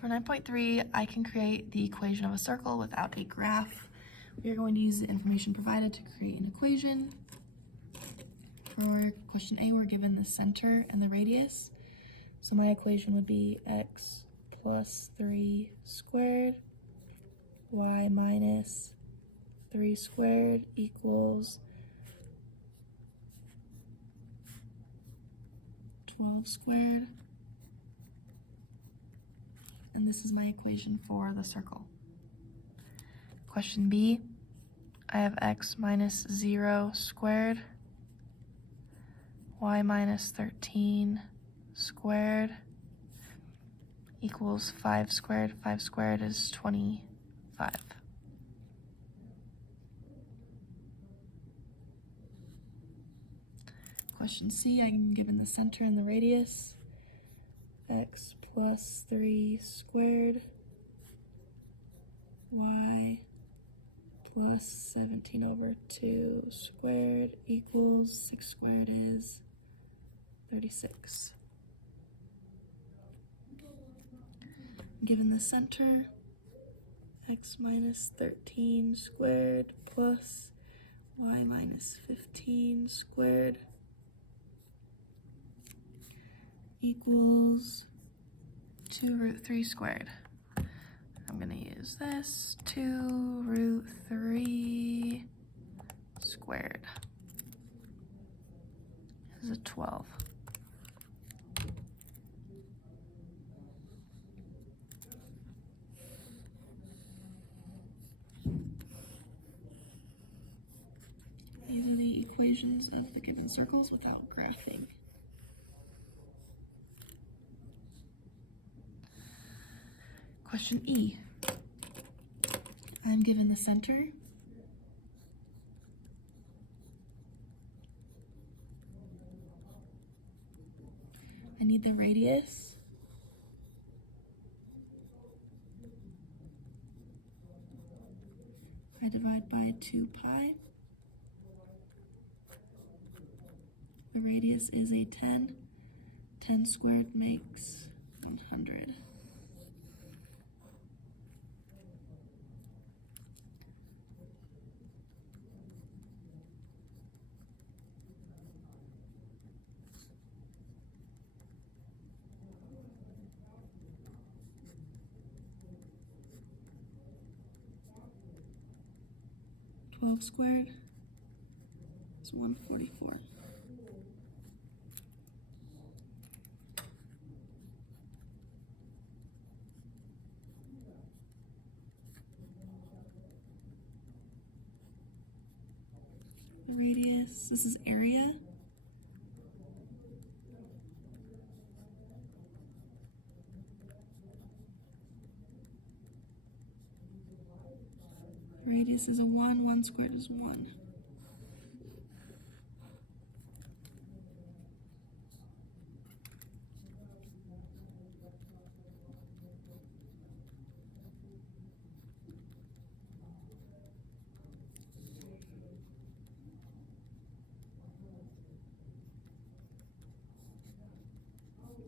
For 9.3, I can create the equation of a circle without a graph. We are going to use the information provided to create an equation. For question A, we're given the center and the radius. So my equation would be x plus 3 squared, y minus 3 squared equals 12 squared. And this is my equation for the circle. Question B, I have x minus 0 squared, y minus 13 squared equals 5 squared. 5 squared is 25. Question C, I'm given the center and the radius. X plus 3 squared, y plus 17 over 2 squared equals 6 squared is 36. Given the center, x minus 13 squared plus y minus 15 squared equals 2 root 3 squared. I'm going to use this, 2 root 3 squared. This is a 12. These are the equations of the given circles without graphing. Question E. I'm given the center. I need the radius. I divide by 2 pi. The radius is a 10. 10 squared makes 100. Twelve squared is 144. The radius, this is area. Radius is a 1, 1 squared is 1.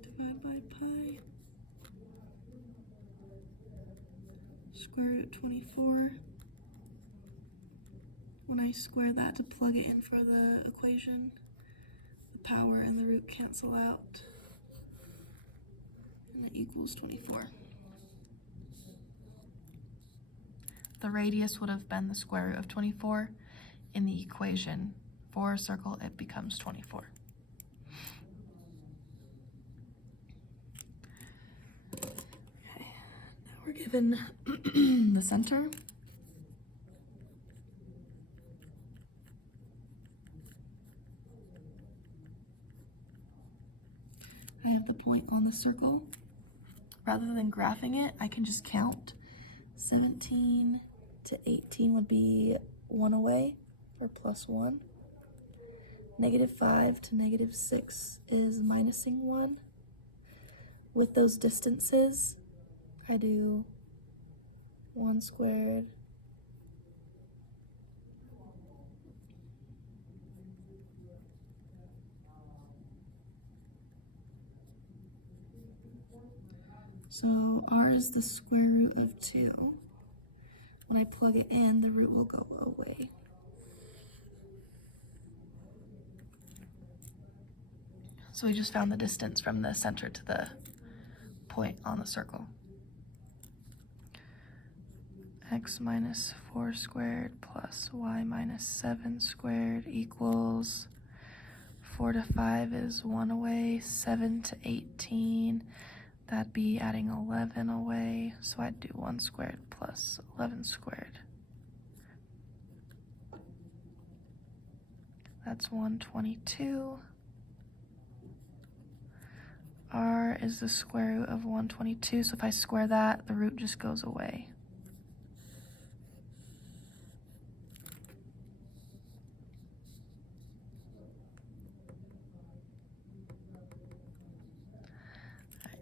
Divide by pi. Square root of 24. When I square that to plug it in for the equation, the power and the root cancel out, and it equals 24. The radius would have been the square root of 24. In the equation for a circle, it becomes 24. Okay, now we're given the center. I have the point on the circle. Rather than graphing it, I can just count. 17 to 18 would be 1 away, or plus 1. -5 to -6 is minusing 1. With those distances, I do 1 squared, So r is the square root of 2. When I plug it in, the root will go away. So we just found the distance from the center to the point on the circle. X minus 4 squared plus y minus 7 squared equals 4 to 5 is 1 away, 7 to 18, that'd be adding 11 away, so I'd do 1 squared plus 11 squared. That's 122. R is the square root of 122, so if I square that, the root just goes away.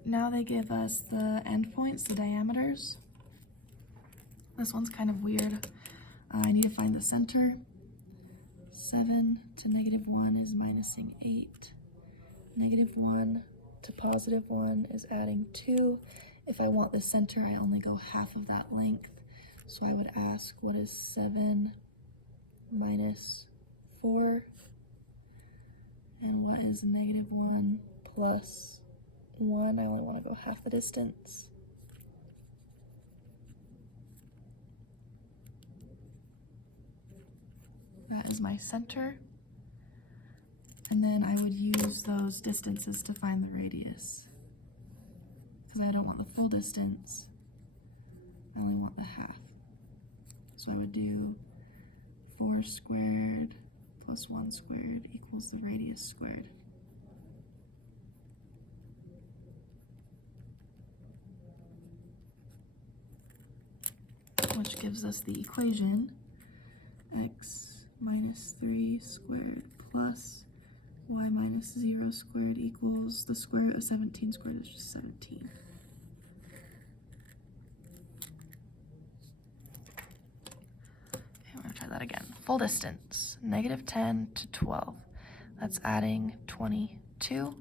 Now they give us the endpoints, the diameters. This one's kind of weird. I need to find the center. 7 to -1 is minusing 8. -1 to +1 is adding 2. If I want the center, I only go half of that length. So I would ask, what is 7 minus 4? And what is -1 plus 1? I only want to go half the distance. That is my center. And then I would use those distances to find the radius. Because I don't want the full distance, I only want the half. So I would do 4 squared plus 1 squared equals the radius squared. Which gives us the equation x minus 3 squared plus y minus 0 squared equals the square root of 17 squared is just 17. Okay, we're gonna try that again. Full distance, -10 to 12. That's adding 22.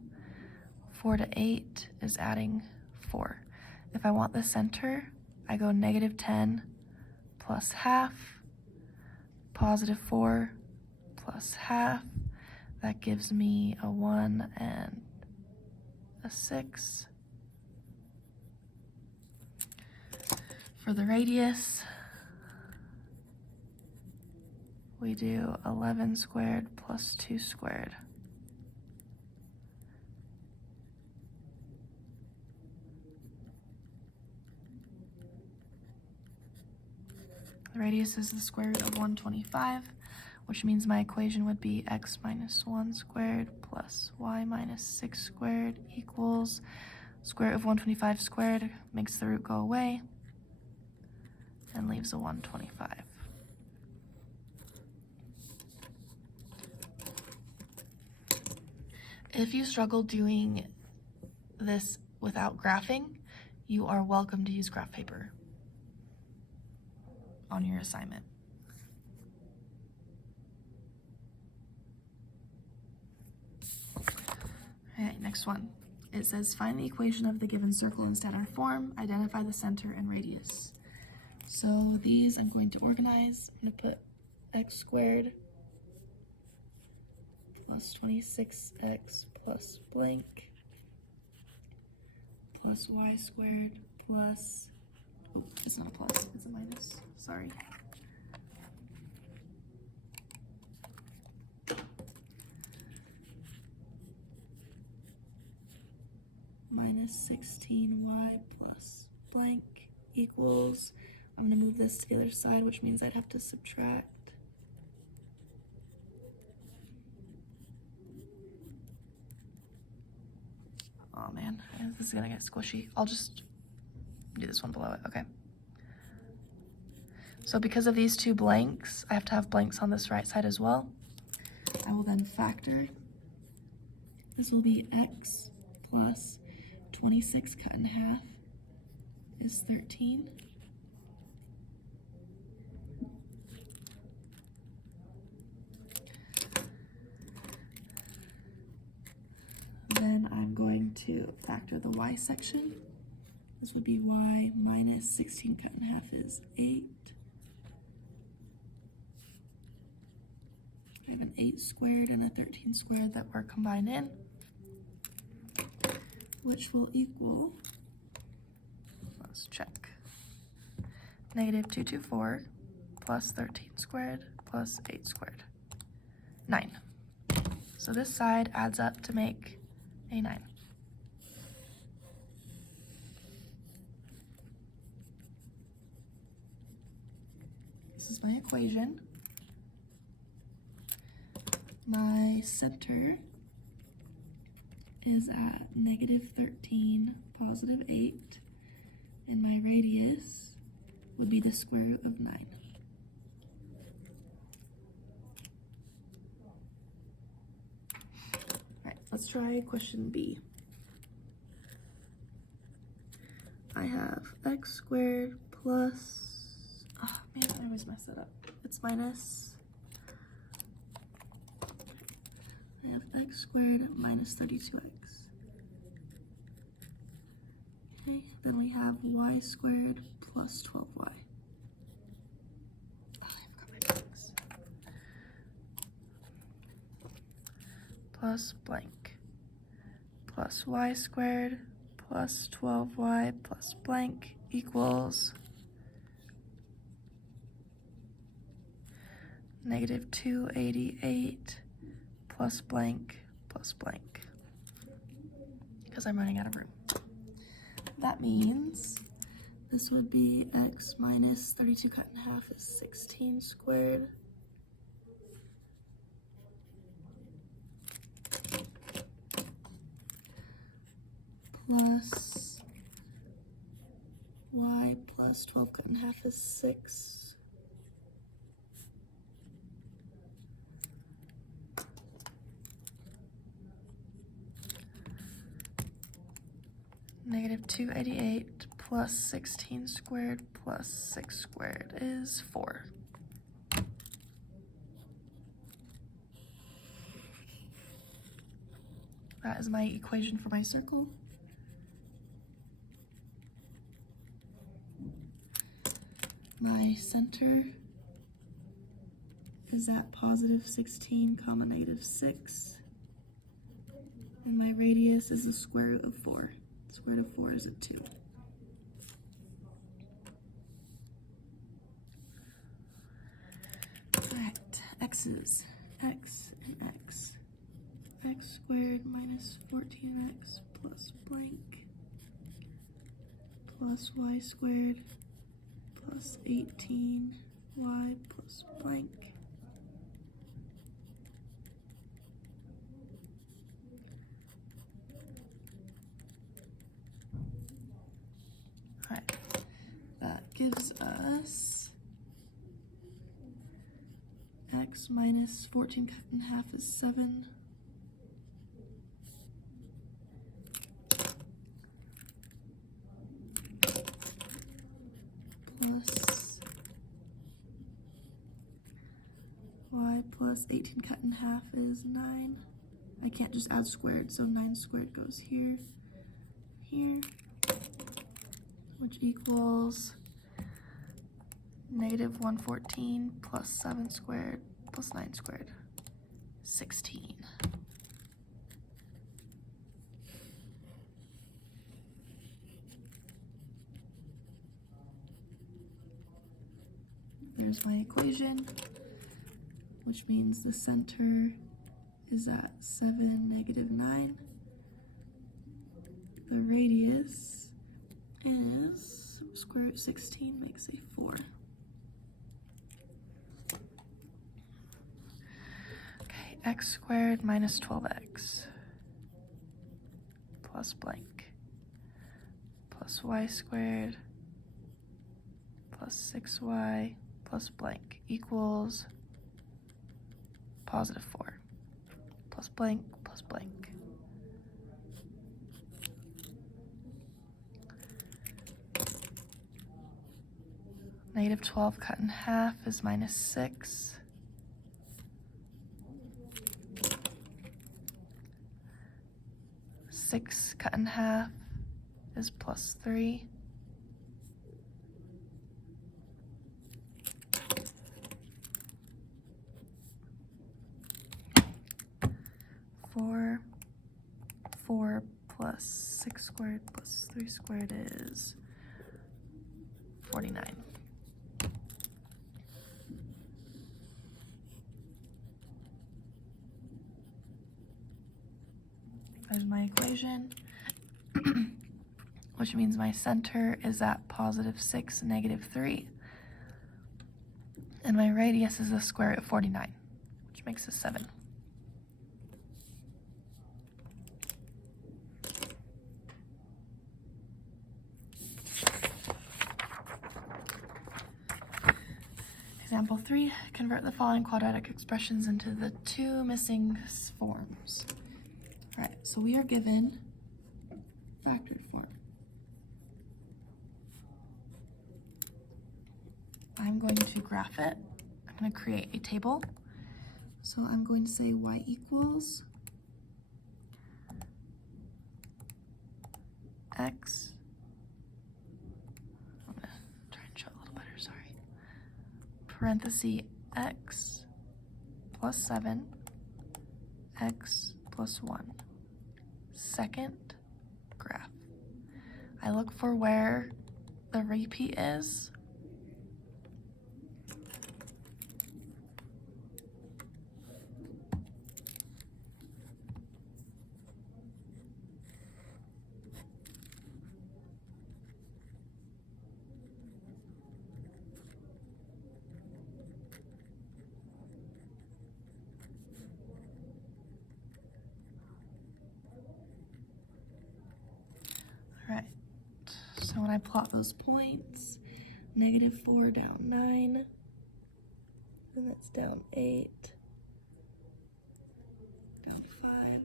4 to 8 is adding 4. If I want the center, I go -10 plus half, +4 plus half. That gives me a 1 and a 6. For the radius, we do 11 squared plus 2 squared. The radius is the square root of 125, which means my equation would be x minus 1 squared plus y minus 6 squared equals square root of 125 squared, makes the root go away, and leaves a 125. If you struggle doing this without graphing, you are welcome to use graph paper on your assignment. Alright, next one. It says find the equation of the given circle in standard form, identify the center and radius. So these I'm going to organize. I'm going to put x squared plus 26x plus blank plus y squared plus, oh, it's not a plus, it's a minus, sorry. Minus 16y plus blank equals, I'm going to move this to the other side, which means I'd have to subtract. Oh man, this is gonna get squishy. I'll just do this one below it, okay. So because of these two blanks, I have to have blanks on this right side as well. I will then factor. This will be x plus 26 cut in half is 13. Then I'm going to factor the y section. This would be y minus 16 cut in half is 8. I have an 8 squared and a 13 squared that were combined in, which will equal, let's check, negative 224 plus 13 squared plus 8 squared, 9. So this side adds up to make a 9. This is my equation. My center is at negative 13, positive 8, and my radius would be the square root of 9. Alright, let's try question B. I have x squared plus, oh man, I always mess that up. It's minus, I have x squared minus 32x. Okay, then we have y squared plus 12y. Oh, I forgot my blanks. Plus blank. Plus y squared plus 12y plus blank equals negative 288 plus blank, because I'm running out of room. That means this would be x minus 32 cut in half is 16 squared plus y plus 12 cut in half is 6 negative 288 plus 16 squared plus 6 squared is 4. That is my equation for my circle. My center is at positive 16 comma negative 6. And my radius is the square root of 4. The square root of 4 is a 2. Alright, x's. X and x. X squared minus 14x plus blank plus y squared plus 18y plus blank. Alright, that gives us x minus 14 cut in half is 7. Plus y plus 18 cut in half is 9. I can't just add squared, so 9 squared goes here, here, which equals negative 114 plus 7 squared plus 9 squared, 16. There's my equation, which means the center is at 7, negative 9. The radius is square root 16 makes a 4. Okay, x squared minus 12x plus blank plus y squared plus 6y plus blank equals positive 4 plus blank plus blank. Negative 12 cut in half is minus 6. Six cut in half is +3. 4 plus 6 squared plus 3 squared is 49. There's my equation, which means my center is at +6, -3. And my radius is the square root of 49, which makes us 7. Example 3, convert the following quadratic expressions into the two missing forms. All right, so we are given factored form. I'm going to graph it. I'm going to create a table. So I'm going to say y equals x. I'm going to try and show a little better, sorry. Parenthesis x plus 7, x plus 1. Second graph. I look for where the repeat is. Right, so when I plot those points, -4 down 9, and that's down 8, down 5,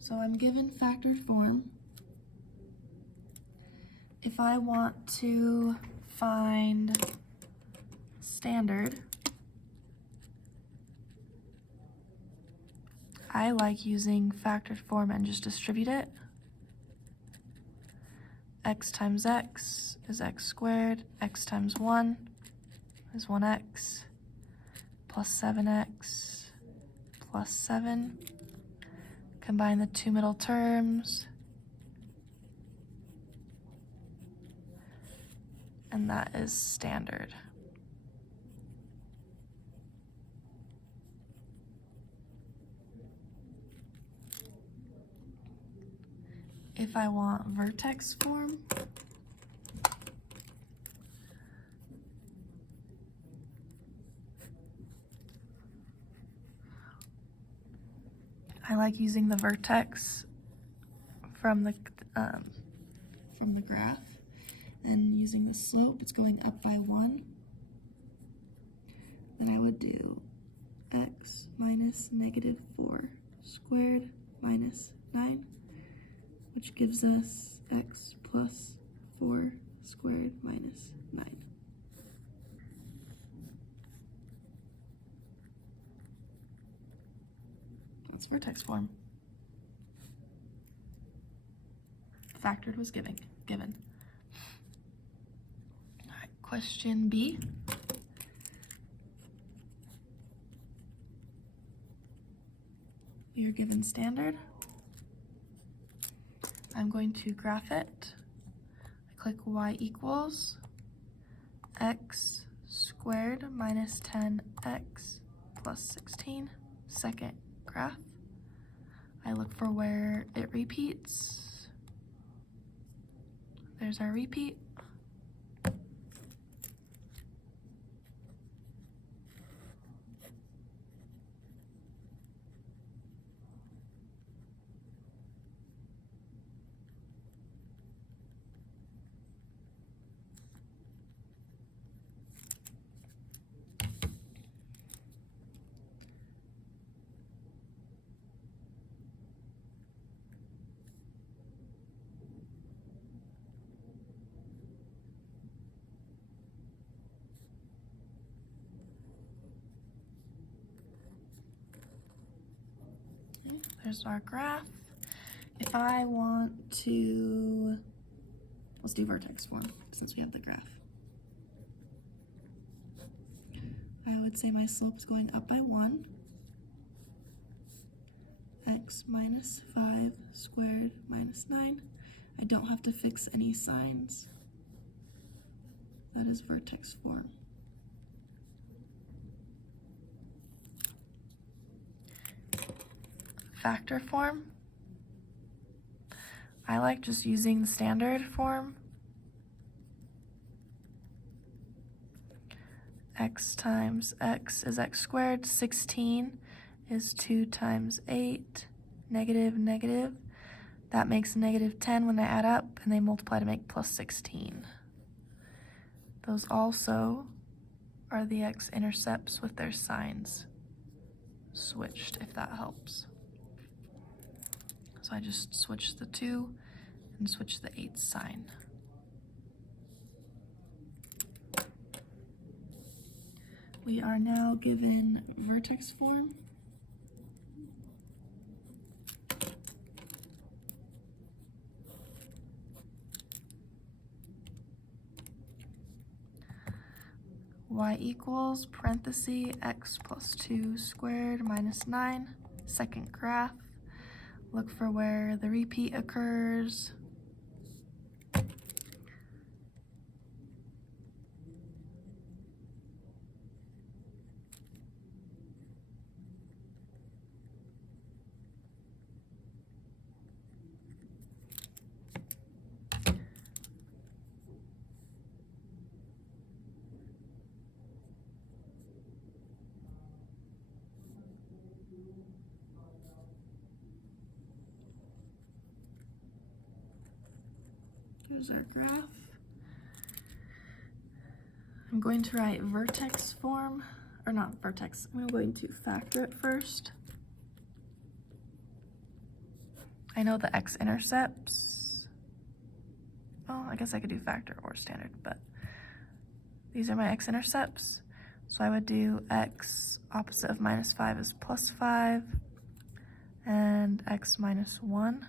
so I'm given factored form. If I want to find standard, I like using factored form and just distribute it. X times x is x squared, x times 1 is 1x, plus 7x plus 7. Combine the two middle terms, and that is standard. If I want vertex form, I like using the vertex from the graph and using the slope. It's going up by 1. Then I would do x minus -4 squared minus 9, which gives us x plus 4 squared minus 9. That's vertex form. Factored was given. All right, question B. You're given standard. I'm going to graph it. I click y equals x squared minus 10x plus 16. Second graph. I look for where it repeats. There's our repeat. Okay, there's our graph. If I want to, let's do vertex form since we have the graph. I would say my slope is going up by 1. X minus 5 squared minus 9. I don't have to fix any signs. That is vertex form. Factor form. I like just using the standard form. X times x is x squared. 16 is 2 times 8. Negative, negative. That makes negative 10 when they add up, and they multiply to make plus 16. Those also are the x-intercepts with their signs switched, if that helps. So I just switch the 2 and switch the 8 sign. We are now given vertex form. Y equals parenthesis x plus 2 squared minus 9, second graph. Look for where the repeat occurs. Here's our graph. I'm going to write vertex form, or not vertex, I'm going to factor it first. I know the x-intercepts. Oh, I guess I could do factor or standard, but these are my x-intercepts. So I would do x opposite of minus 5 is plus 5, and x minus 1.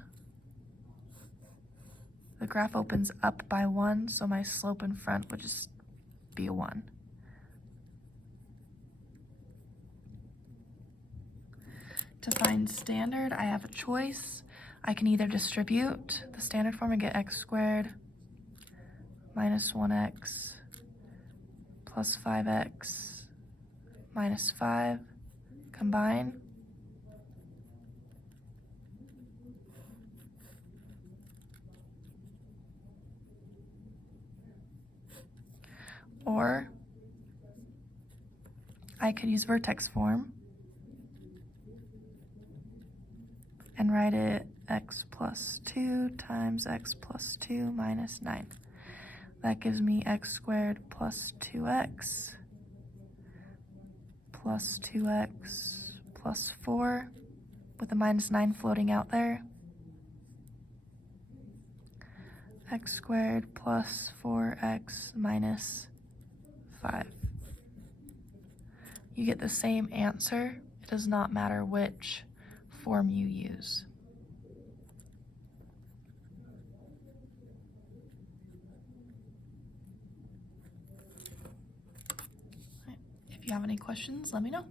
The graph opens up by 1, so my slope in front would just be a 1. To find standard, I have a choice. I can either distribute the standard form and get x squared minus 1x plus 5x minus 5, combine. Or I could use vertex form and write it x plus 2 times x plus 2 minus 9. That gives me x squared plus 2x plus 2x plus 4 with the minus 9 floating out there. X squared plus 4x minus 5. You get the same answer. It does not matter which form you use. If you have any questions, let me know.